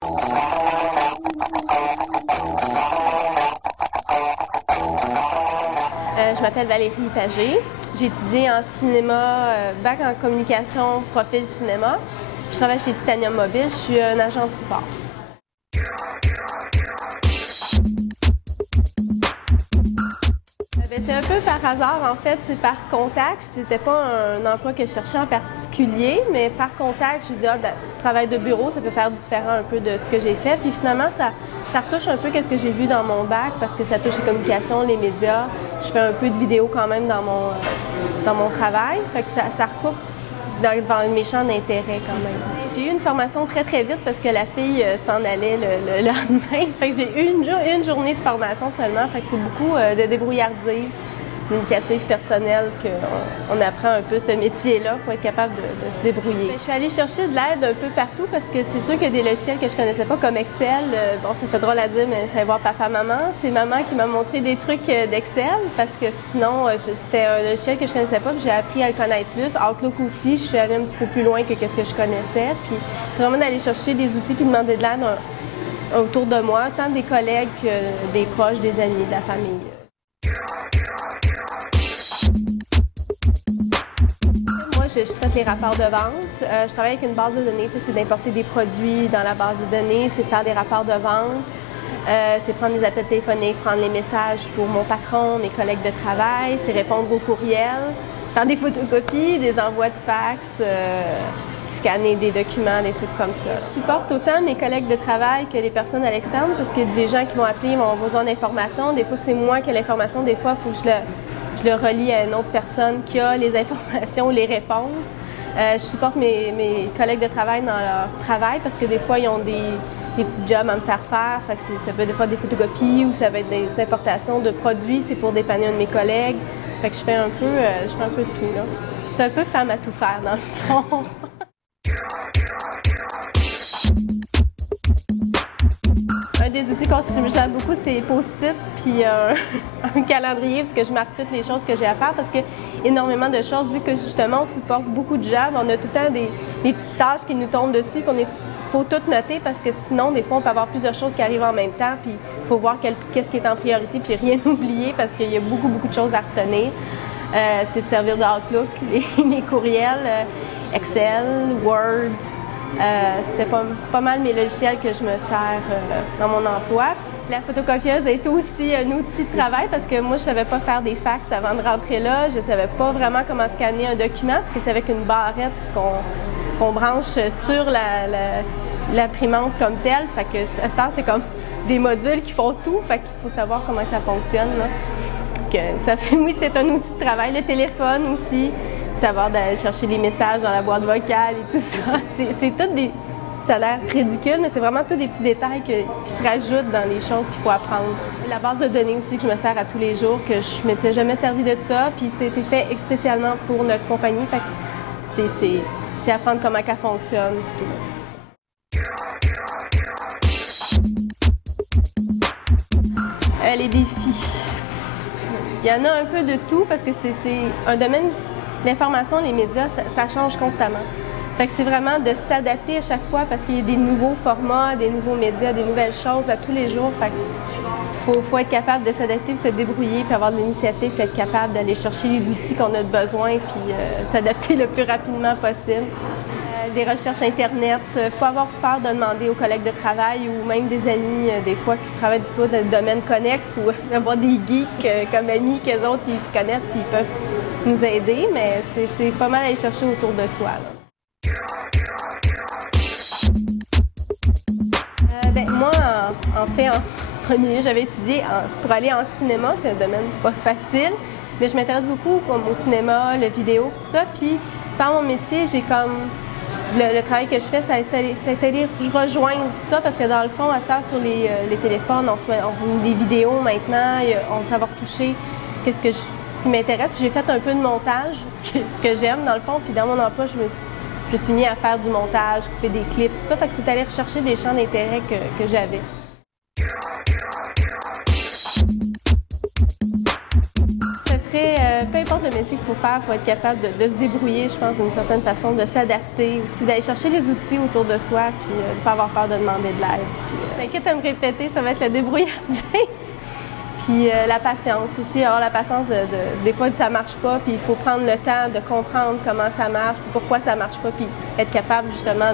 Je m'appelle Valérie Pagé. J'ai étudié en cinéma, bac en communication, profil cinéma. Je travaille chez Titanium Mobile, je suis un agent de support. C'est un peu par hasard, en fait, c'est par contact. C'était pas un emploi que je cherchais en particulier, mais par contact, j'ai dit, travail de bureau, ça peut faire différent un peu de ce que j'ai fait. Puis finalement, ça retouche un peu ce que j'ai vu dans mon bac, parce que ça touche les communications, les médias. Je fais un peu de vidéo quand même dans mon travail, fait que ça recoupe dans mes champs d'intérêt quand même. J'ai eu une formation très très vite parce que la fille s'en allait le lendemain. Fait que j'ai eu une journée de formation seulement. Fait que c'est beaucoup de débrouillardise, d'initiative personnelle qu'on apprend un peu ce métier-là. Il faut être capable de se débrouiller. Je suis allée chercher de l'aide un peu partout parce que c'est sûr qu'il y a des logiciels que je connaissais pas comme Excel. Bon, ça fait drôle à dire, mais j'allais voir papa-maman. C'est maman qui m'a montré des trucs d'Excel parce que sinon, c'était un logiciel que je connaissais pas, puis j'ai appris à le connaître plus. Outlook aussi, je suis allée un petit peu plus loin que ce que je connaissais. Puis c'est vraiment d'aller chercher des outils puis demander de l'aide autour de moi, tant des collègues que des proches, des amis, de la famille. Je traite les rapports de vente. Je travaille avec une base de données. C'est d'importer des produits dans la base de données, c'est faire des rapports de vente, c'est prendre des appels téléphoniques, prendre les messages pour mon patron, mes collègues de travail, c'est répondre aux courriels, faire des photocopies, des envois de fax, scanner des documents, des trucs comme ça. Je supporte autant mes collègues de travail que les personnes à l'externe parce qu'il y a des gens qui vont appeler, vont avoir besoin d'informations. Des fois, c'est moi qui ai l'information. Des fois, il faut que je le relie à une autre personne qui a les informations, les réponses. Je supporte mes collègues de travail dans leur travail parce que des fois, ils ont des petits jobs à me faire faire. Fait que ça peut être des fois des photocopies ou ça va être des importations de produits. C'est pour dépanner un de mes collègues. Fait que je fais un peu de tout, là. C'est un peu femme à tout faire, dans le fond. Un des outils qu'on utilise beaucoup, c'est post-it puis un calendrier, parce que je marque toutes les choses que j'ai à faire, parce que énormément de choses, vu que justement on supporte beaucoup de gens, on a tout le temps des petites tâches qui nous tombent dessus, il faut tout noter, parce que sinon, des fois, on peut avoir plusieurs choses qui arrivent en même temps, puis il faut voir qu'est-ce qui est en priorité, puis rien oublier, parce qu'il y a beaucoup de choses à retenir. C'est de servir d'Outlook, les courriels, Excel, Word. C'était pas mal mes logiciels que je me sers dans mon emploi. La photocopieuse est aussi un outil de travail parce que moi, je ne savais pas faire des fax avant de rentrer là. Je ne savais pas vraiment comment scanner un document parce que c'est avec une barrette qu'on branche sur l'imprimante comme telle. Fait que à ce temps, c'est comme des modules qui font tout. Fait qu'il faut savoir comment ça fonctionne, là. Oui, c'est un outil de travail. Le téléphone aussi. Savoir d'aller chercher les messages dans la boîte vocale et tout ça. C'est tout des... Ça a l'air ridicule, mais c'est vraiment tous des petits détails qui se rajoutent dans les choses qu'il faut apprendre. La base de données aussi que je me sers à tous les jours, que je ne m'étais jamais servi de ça, puis c'était fait spécialement pour notre compagnie. Fait que c'est apprendre comment elle fonctionne. Les défis. Il y en a un peu de tout parce que c'est un domaine... L'information, les médias, ça change constamment. Fait que c'est vraiment de s'adapter à chaque fois parce qu'il y a des nouveaux formats, des nouveaux médias, des nouvelles choses à tous les jours. Fait qu'il faut être capable de s'adapter, de se débrouiller, puis avoir de l'initiative, puis être capable d'aller chercher les outils qu'on a besoin, puis s'adapter le plus rapidement possible. Des recherches Internet, il ne faut pas avoir peur de demander aux collègues de travail ou même des amis, des fois, qui travaillent plutôt dans le domaine connexe ou d'avoir des geeks comme amis, qu'eux autres, ils se connaissent puis ils peuvent nous aider, mais c'est pas mal à aller chercher autour de soi, là. Moi, en fait, en premier, j'avais étudié pour aller en cinéma, c'est un domaine pas facile, mais je m'intéresse beaucoup comme au cinéma, la vidéo, tout ça, puis par mon métier, j'ai comme... Le travail que je fais, ça a été rejoindre ça parce que dans le fond, à cette heure, sur les téléphones, on des vidéos maintenant, on sait savoir toucher ce qui m'intéresse. Puis j'ai fait un peu de montage, ce que j'aime dans le fond. Puis dans mon emploi, je me suis mis à faire du montage, couper des clips, tout ça. Fait que c'est aller rechercher des champs d'intérêt que j'avais. Ça serait, peu importe le métier qu'il faut faire, il faut être capable de se débrouiller, je pense, d'une certaine façon, de s'adapter aussi, d'aller chercher les outils autour de soi, puis de ne pas avoir peur de demander de l'aide. Qu'est-ce que tu aimes répéter, ça va être la débrouillardise. Puis la patience aussi, avoir la patience des fois ça marche pas, puis il faut prendre le temps de comprendre comment ça marche, puis pourquoi ça marche pas, puis être capable justement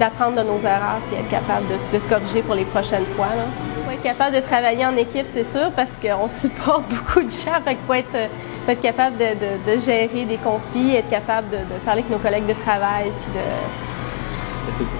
d'apprendre de nos erreurs, puis être capable de se corriger pour les prochaines fois. Il faut être capable de travailler en équipe, c'est sûr, parce qu'on supporte beaucoup de gens, fait qu'il faut être capable de gérer des conflits, être capable de parler avec nos collègues de travail, puis de...